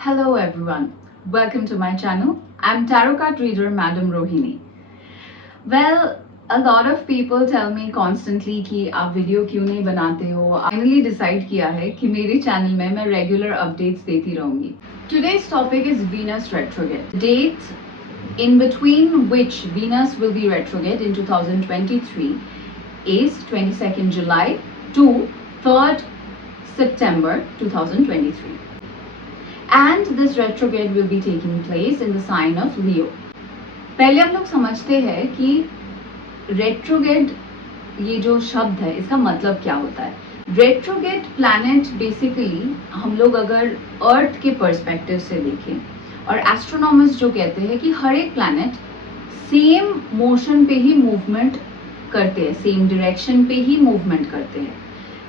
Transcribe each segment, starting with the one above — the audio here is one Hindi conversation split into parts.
Hello everyone, welcome to my channel. I'm tarot card reader Madam Rohini. Well, a lot of people tell me constantly कि आप वीडियो क्यों नहीं बनाते हो. Finally decide किया है कि मेरे चैनल में मैं regular updates देती रहूंगी. Today's topic is Venus retrograde. Date in between which Venus will be retrograde in 2023 is 22nd July to 3rd September 2023. And this retrograde will be taking place in the sign of Leo. पहले हम लोग समझते हैं कि रेट्रोगेड ये जो शब्द है इसका मतलब क्या होता है. रेट्रोगेड प्लैनेट बेसिकली हम लोग अगर अर्थ के पर्सपेक्टिव से देखें और एस्ट्रोनॉमर्स जो कहते हैं कि हर एक प्लैनेट सेम मोशन पे ही मूवमेंट करते हैं, सेम डायरेक्शन पे ही मूवमेंट करते हैं,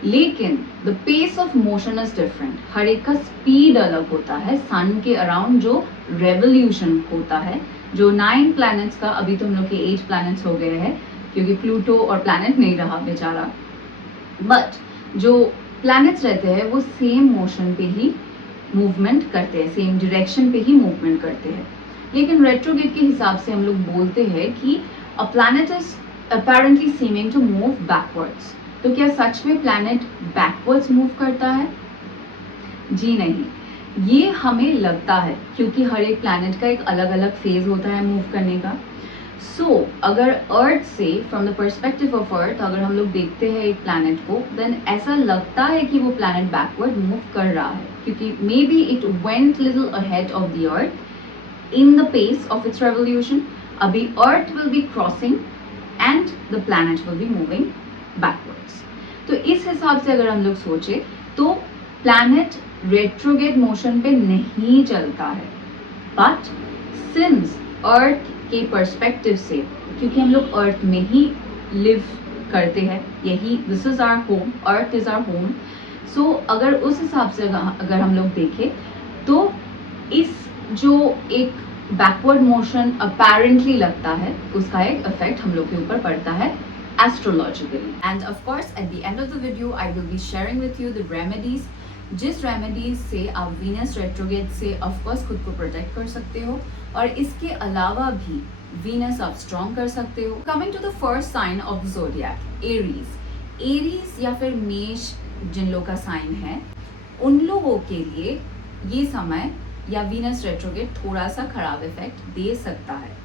लेकिन the pace of motion is different. हर एक का स्पीड अलग होता है. सन के अराउंड जो रेवोल्यूशन होता है, जो 9 प्लैनेट्स का अभी तो हम लोग के 8 प्लैनेट्स हो गए हैं क्योंकि प्लूटो और प्लैनेट नहीं रहा बेचारा, बट जो प्लैनेट्स रहते हैं वो सेम मोशन पे ही मूवमेंट करते हैं, सेम डायरेक्शन पे ही मूवमेंट करते हैं. लेकिन रेट्रोगेड के हिसाब से हम लोग बोलते हैं कि a planet is apparently seeming to move backwards. तो क्या सच में प्लैनेट बैकवर्ड्स मूव करता है? जी नहीं, ये हमें लगता है क्योंकि हर एक प्लैनेट का एक अलग अलग फेज होता है मूव करने का. सो अगर अर्थ से from the perspective of earth अगर हम लोग देखते हैं एक प्लैनेट को, देन ऐसा लगता है कि वो प्लैनेट बैकवर्ड मूव कर रहा है क्योंकि may be it went little ahead of the earth in the pace of its revolution. अभी earth will be crossing and the planet will be moving backwards. तो इस हिसाब से अगर हम लोग सोचे तो प्लैनेट रेट्रोगेड मोशन पे नहीं चलता है. बट सिंस अर्थ के पर्सपेक्टिव से, क्योंकि हम लोग अर्थ में ही लिव करते हैं, यही this is our home, earth is our home. So अगर उस हिसाब से अगर हम लोग देखें तो इस जो एक बैकवर्ड मोशन अपेरेंटली लगता है उसका एक इफेक्ट हम लोग के ऊपर पड़ता है astrologically. And of course at the end of the video I will be sharing with you the remedies, जिस रेमेडीज से आप वीनस रेट्रोगेड से ऑफ कोर्स खुद को प्रोटेक्ट कर सकते हो और इसके अलावा भी वीनस आप स्ट्रॉन्ग कर सकते हो. Coming to the first sign of the zodiac, Aries. Aries या फिर मेष जिन लोगों का साइन है उन लोगों के लिए ये समय या वीनस रेट्रोगेड थोड़ा सा खराब इफेक्ट दे सकता है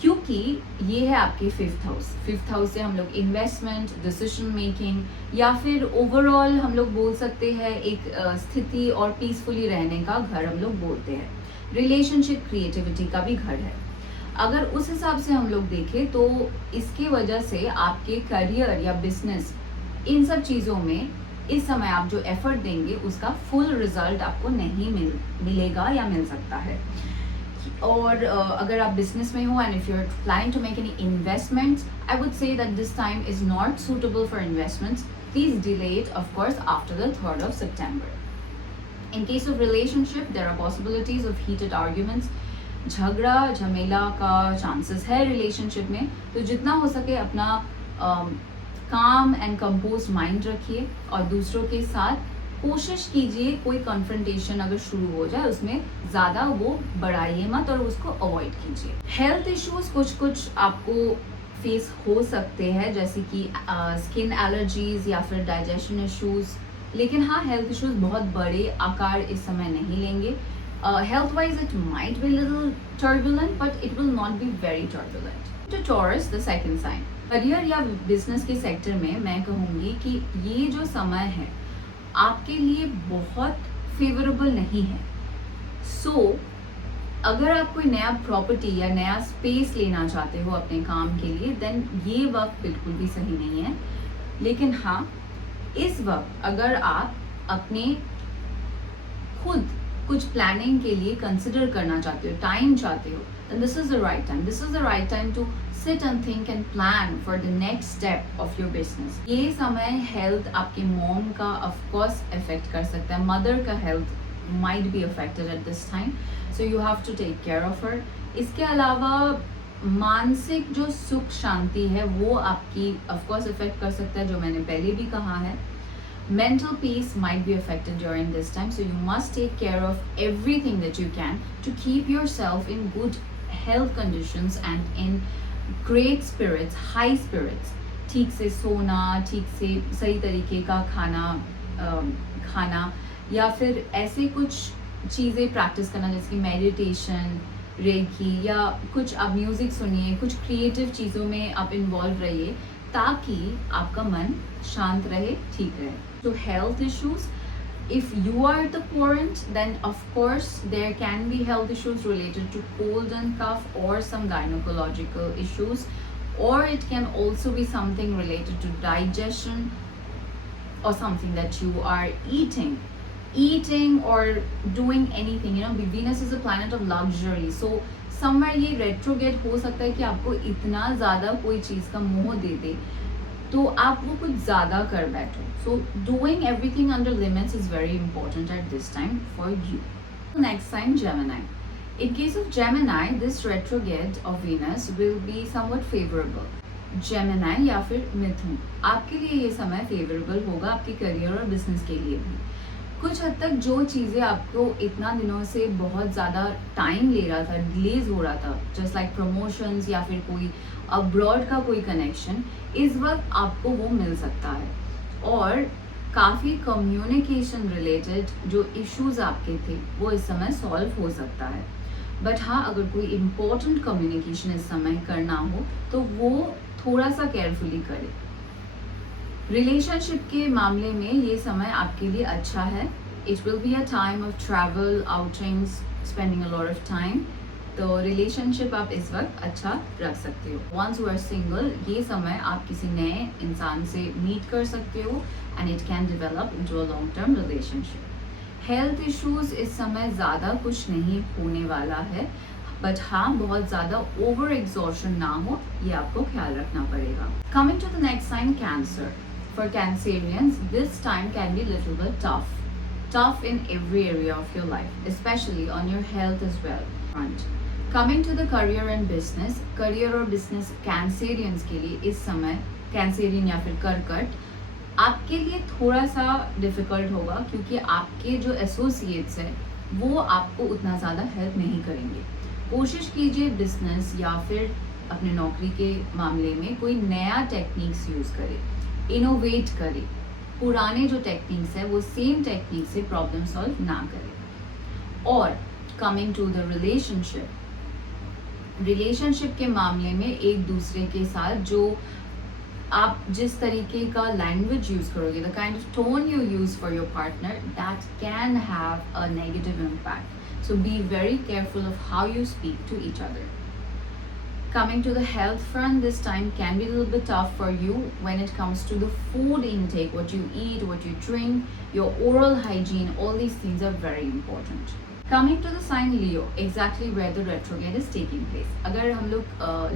क्योंकि ये है आपके 5th हाउस. 5th हाउस से हम लोग इन्वेस्टमेंट, डिसीजन मेकिंग या फिर ओवरऑल हम लोग बोल सकते हैं एक स्थिति और पीसफुली रहने का घर हम लोग बोलते हैं. रिलेशनशिप, क्रिएटिविटी का भी घर है. अगर उस हिसाब से हम लोग देखें तो इसके वजह से आपके करियर या बिजनेस इन सब चीज़ों में इस समय आप जो एफर्ट देंगे उसका फुल रिजल्ट आपको नहीं मिलेगा या मिल सकता है. और अगर आप बिजनेस में हो and if you are planning to make any investments, I would say that this time is not suitable for investments. Please delay it of course after the 3rd of September. In case of relationship, there are possibilities of heated arguments. झगड़ा झमेला का चांसेस है रिलेशनशिप में, तो जितना हो सके अपना काम एंड कंपोज माइंड रखिए और दूसरों के साथ कोशिश कीजिए कोई कन्फ्रंटेशन अगर शुरू हो जाए उसमें ज़्यादा वो बढ़ाइए मत और उसको अवॉइड कीजिए. हेल्थ इश्यूज कुछ आपको फेस हो सकते हैं जैसे कि स्किन एलर्जीज या फिर डाइजेशन इश्यूज, लेकिन हाँ हेल्थ इश्यूज बहुत बड़े आकार इस समय नहीं लेंगे. Health wise it might be little turbulent but it will not be very turbulent. To Taurus, the second sign, career या बिजनेस के सेक्टर में मैं कहूँगी कि ये जो समय है आपके लिए बहुत फेवरेबल नहीं है. सो अगर आप कोई नया प्रॉपर्टी या नया स्पेस लेना चाहते हो अपने काम के लिए, देन ये वक्त बिल्कुल भी सही नहीं है. लेकिन हाँ, इस वक्त अगर आप अपने खुद कुछ प्लानिंग के लिए कंसिडर करना चाहते हो, टाइम चाहते हो, then this is the right time. This is the right time to sit and think and plan for the next step of your business. ये समय हेल्थ आपके मॉम का of course affect कर सकता है. मदर का health might be affected at this time, so you have to take care of her. इसके अलावा मानसिक जो सुख शांति है वो आपकी of course affect कर सकता है, जो मैंने पहले भी कहा है. Mental peace might be affected during this time, so you must take care of everything that you can to keep yourself in good health conditions and in great spirits, high spirits. ठीक से सोना, ठीक से सही तरीके का खाना या फिर ऐसे कुछ चीज़ें प्रैक्टिस करना जैसे कि मेडिटेशन, रेकी या कुछ आप म्यूज़िक सुनिए, कुछ क्रिएटिव चीज़ों में आप इन्वॉल्व रहिए ताकि आपका मन शांत रहे, ठीक रहे. तो health issues, if you are the parent, then of course there can be health issues related to cold and cough or some gynecological issues, or it can also be something related to digestion or something that you are eating or doing anything. Venus is a planet of luxury, so somewhere ये retrograde हो सकता है कि आपको इतना ज़्यादा कोई चीज़ का मोह दे दे तो आप वो कुछ ज़्यादा कर बैठो. So doing everything under limits is very important at this time for you. Next sign, Gemini. In case of Gemini, this retrograde of Venus will be somewhat favorable. Gemini या फिर मिथुन, आपके लिए ये समय फेवरेबल होगा, आपके करियर और बिजनेस के लिए भी. कुछ हद तक जो चीज़ें आपको इतना दिनों से बहुत ज़्यादा टाइम ले रहा था, डिलेज हो रहा था, जस्ट लाइक प्रमोशंस या फिर कोई अब्रॉड का कोई कनेक्शन, इस वक्त आपको वो मिल सकता है. और काफ़ी कम्युनिकेशन रिलेटेड जो इश्यूज आपके थे वो इस समय सॉल्व हो सकता है. बट हाँ, अगर कोई इम्पोर्टेंट कम्युनिकेशन इस समय करना हो तो वो थोड़ा सा केयरफुली करें. रिलेशनशिप के मामले में ये समय आपके लिए अच्छा है. It will be a time of travel, outings, spending a lot of time. तो रिलेशनशिप आप इस वक्त अच्छा रख सकते हो. वंस यू आर सिंगल, ये समय आप किसी नए इंसान से मीट कर सकते हो and it can develop into a long term relationship. Health issues इस समय ज़्यादा कुछ नहीं होने वाला है, बट हाँ, बहुत ज़्यादा ओवर एग्जॉर्शन ना हो, ये आपको ख्याल रखना पड़ेगा. Coming to the next sign, cancer. For Cancerians, this time can be a little bit tough in every area of your life, especially on your health as well. Coming to the career and business, career और business Cancerians के लिए इस समय, Cancerian या फिर कर्कट, आपके लिए थोड़ा सा डिफिकल्ट होगा क्योंकि आपके जो एसोसिएट्स हैं वो आपको उतना ज़्यादा हेल्प नहीं करेंगे. कोशिश कीजिए बिजनेस या फिर अपने नौकरी के मामले में कोई नया टेक्निक्स यूज़ करें, इनोवेट करें. पुराने जो टेक्निक्स है वो सेम टेक्निक से प्रॉब्लम सॉल्व ना करें. और कमिंग टू द रिलेशनशिप के मामले में एक दूसरे के साथ जो आप जिस तरीके का लैंग्वेज यूज करोगे, the kind of tone you use for your partner, that can have a negative impact. So be very careful of how you speak to each other. Coming to the health front, this time can be a little bit tough for you when it comes to the food intake, what you eat, what you drink, your oral hygiene, all these things are very important. Coming to the sign Leo, exactly where the retrograde is taking place. अगर हम लोग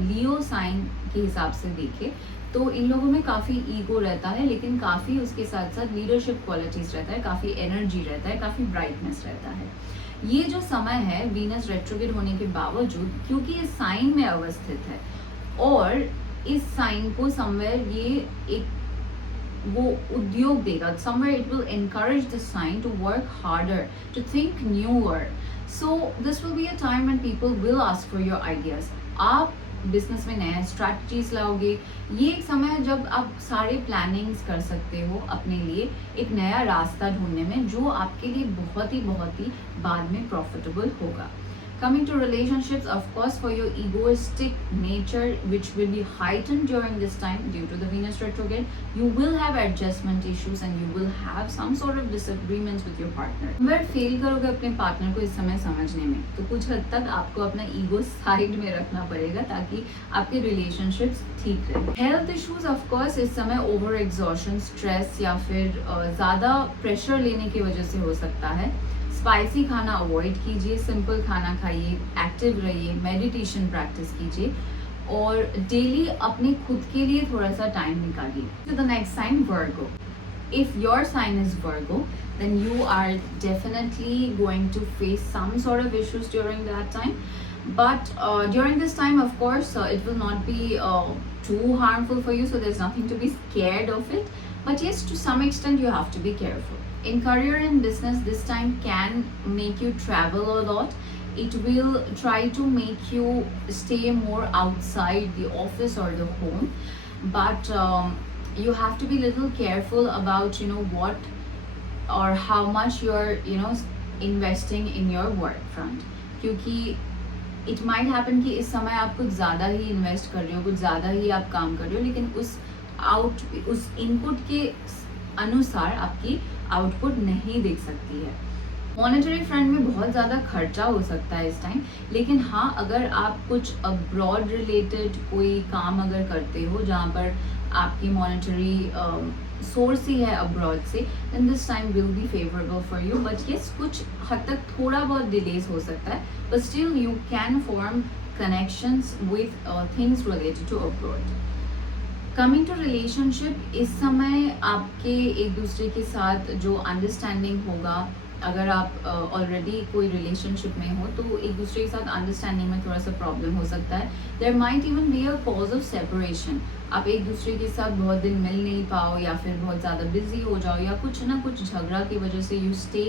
Leo sign के हिसाब से देखें तो इन लोगों में काफ़ी ईगो रहता है, लेकिन काफ़ी उसके साथ साथ लीडरशिप क्वालिटीज़ रहता है, काफ़ी एनर्जी रहता है, काफ़ी ब्राइटनेस रहता है. ये जो समय है वीनस रेट्रोग्रेड होने के बावजूद, क्योंकि ये साइन में अवस्थित है और इस साइन को समवेयर ये एक वो उद्योग देगा, somewhere it will encourage the sign to work harder, to think newer. So this will be a time when people will ask for your ideas. आप बिजनेस में नया स्ट्रैटेजीज लाओगे. ये एक समय है जब आप सारे प्लानिंग्स कर सकते हो अपने लिए एक नया रास्ता ढूंढने में, जो आपके लिए बहुत ही बाद में प्रॉफिटेबल होगा. Coming to relationships, of course, for your egoistic nature, which will be heightened during this time due to the Venus retrograde, you will have adjustment issues and you will have some sort of disagreements with your partner. अगर फेल करोगे अपने पार्टनर को इस समय समझने में, तो कुछ हद तक आपको अपना ईगो साइड में रखना पड़ेगा ताकि आपके रिलेशनशिप्स ठीक रहे. हेल्थ इश्यूज ऑफ कोर्स इस समय ओवर एग्जॉशन, स्ट्रेस या फिर ज़्यादा प्रेशर लेने की वजह से हो सकता है. स्पाइसी खाना अवॉइड कीजिए, सिंपल खाना खाइए, एक्टिव रहिए, मेडिटेशन प्रैक्टिस कीजिए और डेली अपने खुद के लिए थोड़ा सा टाइम निकालिए. तो the next sign Virgo. If your sign is Virgo, then you are definitely going to face some sort of issues during that time. But during this time, of course, it will not be too harmful for you, so there's nothing to be scared of it. But yes, to some extent, you have to be careful. In career and business, this time can make you travel a lot. It will try to make you stay more outside the office or the home. But you have to be little careful about, what or how much you're, investing in your work front. क्योंकि इट माइट हैपन कि इस समय आप कुछ ज़्यादा ही इन्वेस्ट कर रहे हो, कुछ ज़्यादा ही आप काम कर रहे हो, लेकिन उस इनपुट के अनुसार आपकी आउटपुट नहीं दिख सकती है. मॉनेटरी फ्रंट में बहुत ज़्यादा खर्चा हो सकता है इस टाइम, लेकिन हाँ, अगर आप कुछ अब्रॉड रिलेटेड कोई काम अगर करते हो जहाँ पर आपकी मॉनेटरी सोर्स ही है अब्रॉड से, then this time will be favourable for you. But yes, कुछ हद तक थोड़ा बहुत डिलेज हो सकता है, but still you can form connections with things related to abroad. Coming to relationship, इस समय आपके एक दूसरे के साथ जो अंडरस्टैंडिंग होगा, अगर आप ऑलरेडी कोई रिलेशनशिप में हो तो एक दूसरे के साथ अंडरस्टैंडिंग में थोड़ा सा प्रॉब्लम हो सकता है. There might even be a cause of separation. आप एक दूसरे के साथ बहुत दिन मिल नहीं पाओ, या फिर बहुत ज़्यादा बिजी हो जाओ, या कुछ ना कुछ झगड़ा की वजह से you stay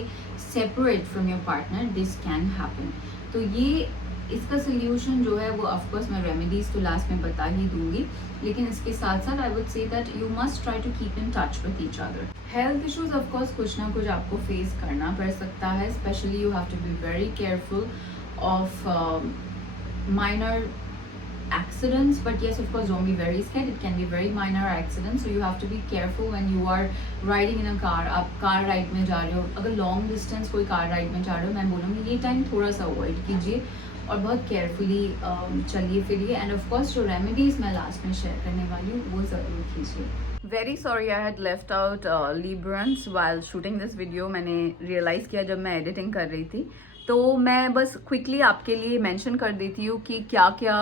separate from your partner. This can happen. तो ये इसका सोल्यूशन जो है वो ऑफकोर्स मैं रेमेडीज तो लास्ट में बता ही दूंगी, लेकिन इसके साथ साथ I would say that you must try to keep in touch with each other. Health issues of course कुछ ना कुछ आपको फेस करना पड़ सकता है. Specially you have to be very careful of minor accidents, but yes, of course, don't be very scared. It can be very minor accidents, so you have to be careful when you are riding in a car. आप कार राइड में जा रहे हो, अगर लॉन्ग डिस्टेंस कोई कार राइड में जा रहे हो, मैं बोलूँगी ये टाइम थोड़ा सा अवॉइड कीजिए और बहुत केयरफुली चलिए फिरिए. एंड ऑफ कोर्स जो रेमेडीज मैं लास्ट में शेयर करने वाली हूँ वो ज़रूर कीजिए. Very sorry I had left out Librans while shooting this video. मैंने रियलाइज़ किया जब मैं एडिटिंग कर रही थी, तो मैं बस क्विकली आपके लिए मेंशन कर देती हूँ कि क्या क्या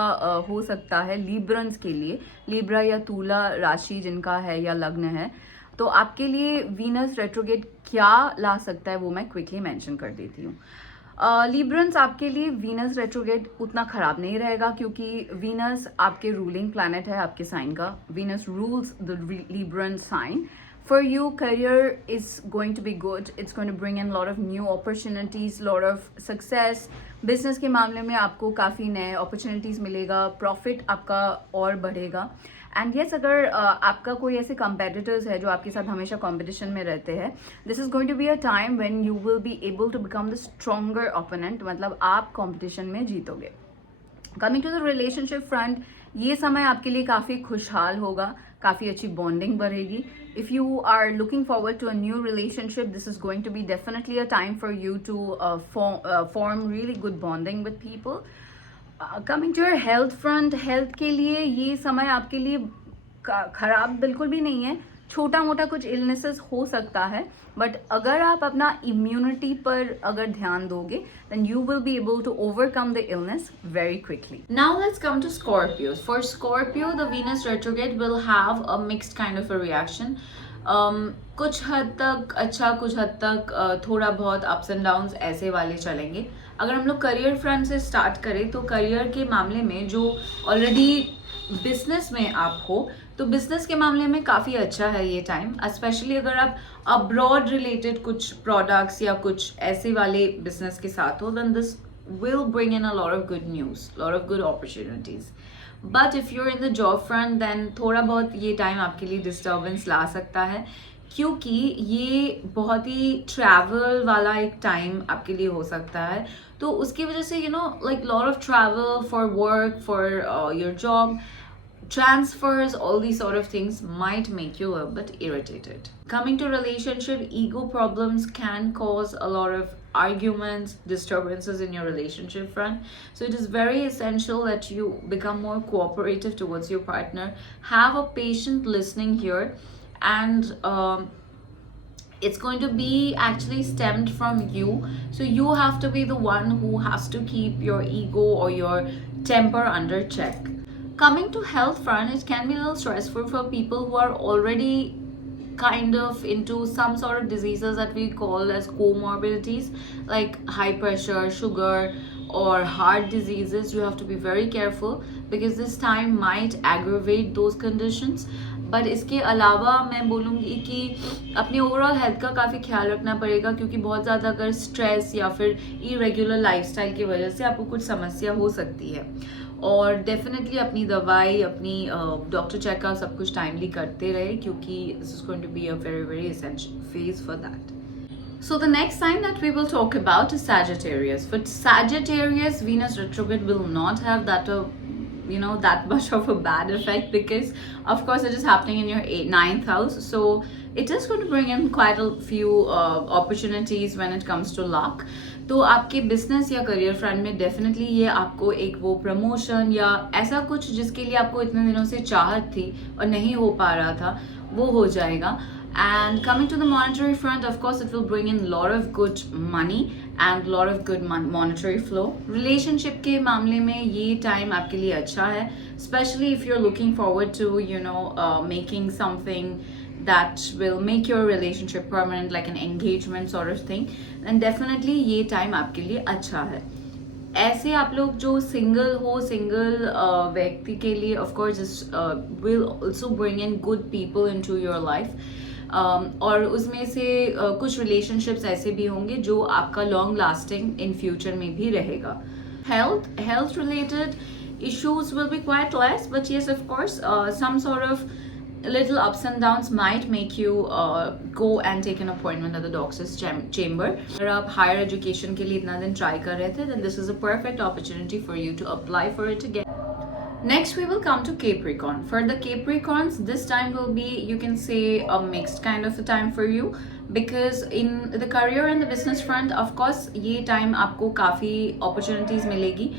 हो सकता है लिब्रंस के लिए. लिब्रा या तुला राशि जिनका है या लग्न है, तो आपके लिए वीनस रेट्रोगेट क्या ला सकता है वो मैं क्विकली मेंशन कर देती हूँ. लिब्रंस आपके लिए वीनस रेट्रोगेट उतना ख़राब नहीं रहेगा, क्योंकि वीनस आपके रूलिंग प्लैनेट है आपके साइन का. Venus rules the Libran sign. For you, career is going to be good. It's going to bring in a lot of new opportunities, lot of success. Business के मामले में आपको काफ़ी नए opportunities मिलेगा, profit आपका और बढ़ेगा. एंड येस, अगर आपका कोई ऐसे competitors है जो आपके साथ हमेशा competition में रहते हैं, this is going to be a time when you will be able to become the stronger opponent. मतलब आप competition में जीतोगे. Coming to the relationship front, ये समय आपके लिए काफ़ी खुशहाल होगा, काफ़ी अच्छी बॉन्डिंग बढ़ेगी. If you are looking forward to a new relationship, this is going to be definitely a time for you to form really good bonding with people. Coming to your health front, health के लिए ये समय आपके लिए खराब बिल्कुल भी नहीं है. छोटा मोटा कुछ इलनेसेस हो सकता है, बट अगर आप अपना इम्यूनिटी पर अगर ध्यान दोगे, then you will be able to overcome the illness very quickly. Now let's come to Scorpios. For Scorpio, the Venus retrograde will have a mixed kind of a reaction. कुछ हद तक अच्छा, कुछ हद तक थोड़ा बहुत अप्स एंड डाउन्स ऐसे वाले चलेंगे. अगर हम लोग करियर फ्रंट से स्टार्ट करें, तो करियर के मामले में जो ऑलरेडी बिजनेस में आप हो, तो बिजनेस के मामले में काफ़ी अच्छा है ये टाइम. स्पेशली अगर आप अब्रॉड रिलेटेड कुछ प्रोडक्ट्स या कुछ ऐसे वाले बिजनेस के साथ हो, then this will bring in a lot of good news, lot of good opportunities. But if you're in the job front, then थोड़ा बहुत ये टाइम आपके लिए डिस्टर्बेंस ला सकता है, क्योंकि ये बहुत ही ट्रैवल वाला एक टाइम आपके लिए हो सकता है. तो उसकी वजह से like lot of travel for work, for your job, transfers, all these sort of things might make you a bit irritated. Coming to relationship, ego problems can cause a lot of arguments, disturbances in your relationship front. So it is very essential that you become more cooperative towards your partner. Have a patient listening here, and it's going to be actually stemmed from you. So you have to be the one who has to keep your ego or your temper under check. Coming to health front, it can be a little stressful for people who are already kind of into some sort of diseases that we call as comorbidities, like high pressure, sugar, or heart diseases. You have to be very careful because this time might aggravate those conditions. But इसके अलावा मैं बोलूँगी कि अपनी ओवरऑल हेल्थ का काफ़ी ख्याल रखना पड़ेगा, क्योंकि बहुत ज़्यादा अगर स्ट्रेस या फिर इरेगुलर लाइफस्टाइल की वजह से आपको कुछ समस्या हो सकती है। और डेफिनेटली अपनी दवाई, अपनी डॉक्टर चेकअप सब कुछ टाइमली करते रहे, क्योंकि this is going to be a very very essential phase for that. So the next sign that we will talk about is Sagittarius. For Sagittarius, Venus retrograde will not have that much of a bad effect, because of course it is happening in your ninth house. So it is going to bring in quite a few opportunities when it comes to luck. तो आपके बिजनेस या करियर फ्रंट में डेफिनेटली ये आपको एक वो प्रमोशन या ऐसा कुछ जिसके लिए आपको इतने दिनों से चाहत थी और नहीं हो पा रहा था, वो हो जाएगा. And coming to the monetary front, of course, it will bring in a lot of good money and a lot of good monetary flow. Relationship के मामले में ये time आपके लिए अच्छा है, especially if you're looking forward to making something that will make your relationship permanent, like an engagement sort of thing. And definitely ये time आपके लिए अच्छा है. ऐसे आप लोग जो सिंगल व्यक्ति के लिए of course this will also bring in good people into your life. और उसमें से कुछ रिलेशनशिप्स ऐसे भी होंगे जो आपका लॉन्ग लास्टिंग इन फ्यूचर में भी रहेगा. Health related issues will be quite less, but yes, of course, some sort of little ups and downs might make you go and take an appointment at the doctor's chamber. अगर आप higher education के लिए इतना दिन try कर रहे थे, then this is a perfect opportunity for you to apply for it again. Next, we will come to Capricorn. For the Capricorns, this time will be, you can say, a mixed kind of a time for you, because in the career and the business front, of course, ये time आपको काफ़ी opportunities मिलेगी.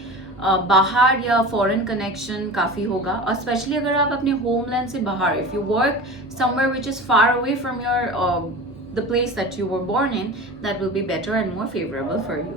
बाहर या फॉरेन कनेक्शन काफ़ी होगा, और स्पेशली अगर आप अपने होमलैंड से बाहर, if you work somewhere which is far away from your the place that you were born in, that will be better and more favorable for you.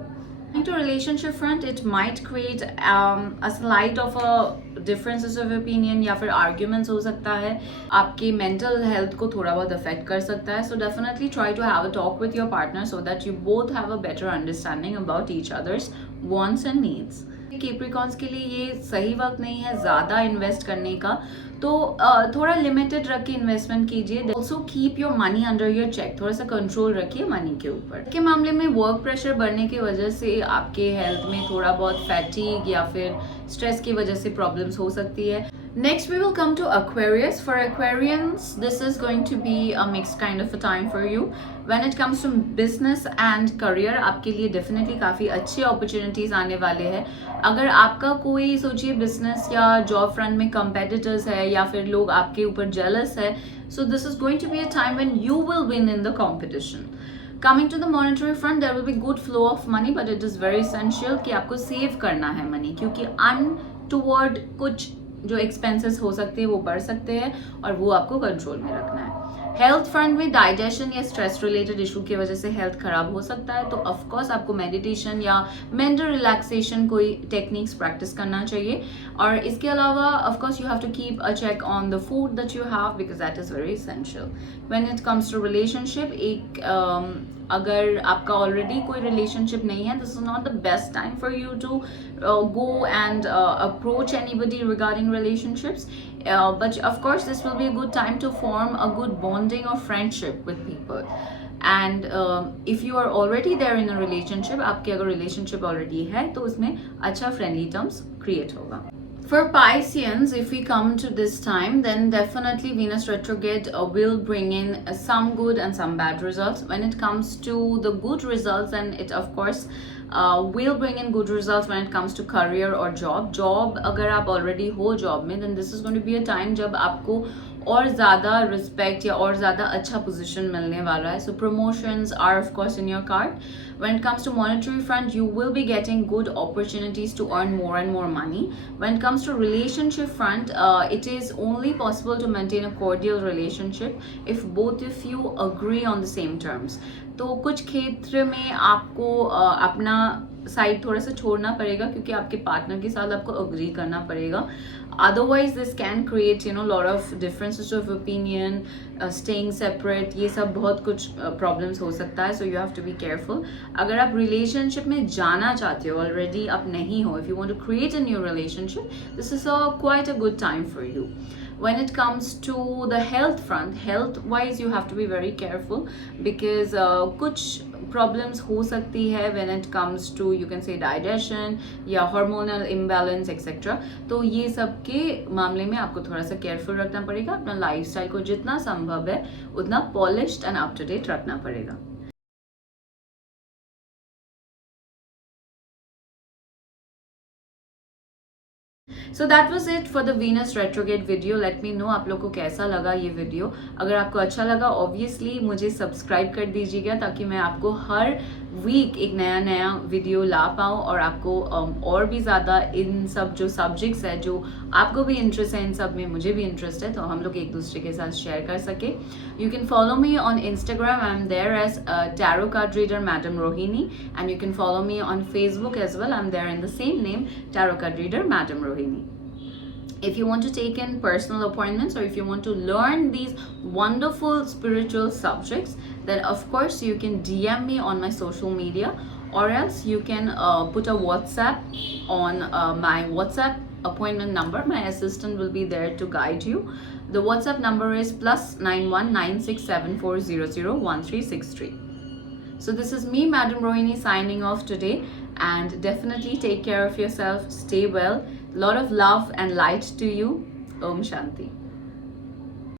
To relationship front, it might create a slight of a differences of opinion या फिर arguments हो सकता है, आपके mental health को थोड़ा बहुत affect कर सकता है. So definitely try to have a talk with your partner so that you both have a better understanding about each other's wants and needs. Capricorns के लिए ये सही वक्त नहीं है ज़्यादा इन्वेस्ट करने का, तो थोड़ा लिमिटेड रख के इन्वेस्टमेंट कीजिए. Also keep your money under your check, थोड़ा सा कंट्रोल रखिए मनी के ऊपर. के मामले में वर्क प्रेशर बढ़ने की वजह से आपके हेल्थ में थोड़ा बहुत फैटीग या फिर स्ट्रेस की वजह से प्रॉब्लम्स हो सकती है. Next, we will come to Aquarius. For Aquarians, this is going to be a mixed kind of a time for you. When it comes to business and career, आपके लिए definitely काफ़ी अच्छी opportunities आने वाले हैं. अगर आपका कोई सोचिए business या job front में competitors है या फिर लोग आपके ऊपर jealous है, so this is going to be a time when you will win in the competition. Coming to the monetary front, there will be good flow of money, but it is very essential कि आपको save करना है money, क्योंकि untoward कुछ जो एक्सपेंसेस हो सकते हैं वो बढ़ सकते हैं, और वो आपको कंट्रोल में रखना है. हेल्थ फ्रंट में डाइजेशन या स्ट्रेस रिलेटेड इशू की वजह से हेल्थ खराब हो सकता है, तो ऑफकोर्स आपको मेडिटेशन या मेंटल रिलैक्सेशन कोई टेक्निक्स प्रैक्टिस करना चाहिए. और इसके अलावा of course you have to keep a check on the food that you have, because that is very essential. When it comes to relationship, अगर आपका ऑलरेडी कोई रिलेशनशिप नहीं है, this is not the best time for you to go and approach anybody regarding relationships, but of course this will be a good time to form a good bonding or friendship with people. And if you are already there in a relationship, आपके अगर relationship already है तो उसमें अच्छा friendly terms create होगा. For Pisceans, if we come to this time, then definitely Venus retrograde will bring in some good and some bad results. When it comes to the good results, and it of course will bring in good results when it comes to career or job. अगर आप already हो job में, then this is going to be a time जब आपको और ज़्यादा रिस्पेक्ट या और ज़्यादा अच्छा पोजीशन मिलने वाला है. So promotions are of course in your card. When it comes to monetary front, you will be getting good opportunities to earn more and more money. When it comes to relationship front, it is only possible to maintain a cordial relationship if both of you agree on the same terms. तो कुछ क्षेत्र में आपको अपना साइड थोड़ा सा छोड़ना पड़ेगा, क्योंकि आपके पार्टनर के साथ आपको अग्री करना पड़ेगा. Otherwise this can create lot of differences of opinion, staying separate, ये सब बहुत कुछ प्रॉब्लम्स हो सकता है. So you have to be careful. अगर आप रिलेशनशिप में जाना चाहते हो, ऑलरेडी आप नहीं हो, if you want to create a new relationship, this is quite a good time for you. when it comes to the health front, health wise you have to be very careful because कुछ प्रॉब्लम्स हो सकती है when it comes to you can say digestion या hormonal imbalance etc. तो ये सब के मामले में आपको थोड़ा सा केयरफुल रखना पड़ेगा, अपना लाइफस्टाइल को जितना संभव है उतना polished and up to date रखना पड़ेगा. So that was it for the Venus retrograde video. Let me know आप लोग को कैसा लगा ये वीडियो. अगर आपको अच्छा लगा ऑब्वियसली मुझे सब्सक्राइब कर दीजिएगा ताकि मैं आपको हर वीक एक नया नया वीडियो ला पाऊँ और आपको और भी ज़्यादा इन सब जो सब्जेक्ट्स है जो आपको भी इंटरेस्ट है इन सब में मुझे भी इंटरेस्ट है तो हम लोग एक दूसरे के साथ शेयर कर सके. You can follow me on Instagram. I am there as tarot card reader madam Rohini and you can follow me on Facebook as well. I'm there in the same name, Tarot Card Reader Madam Rohini. If you want to take in personal appointments or if you want to learn these wonderful spiritual subjects, then of course you can DM me on my social media or else you can put a WhatsApp on my WhatsApp appointment number. My assistant will be there to guide you. The WhatsApp number is +91 9674001363. So this is me, Madam Rohini, signing off today, and definitely take care of yourself, stay well, lot of love and light to you. Om Shanti.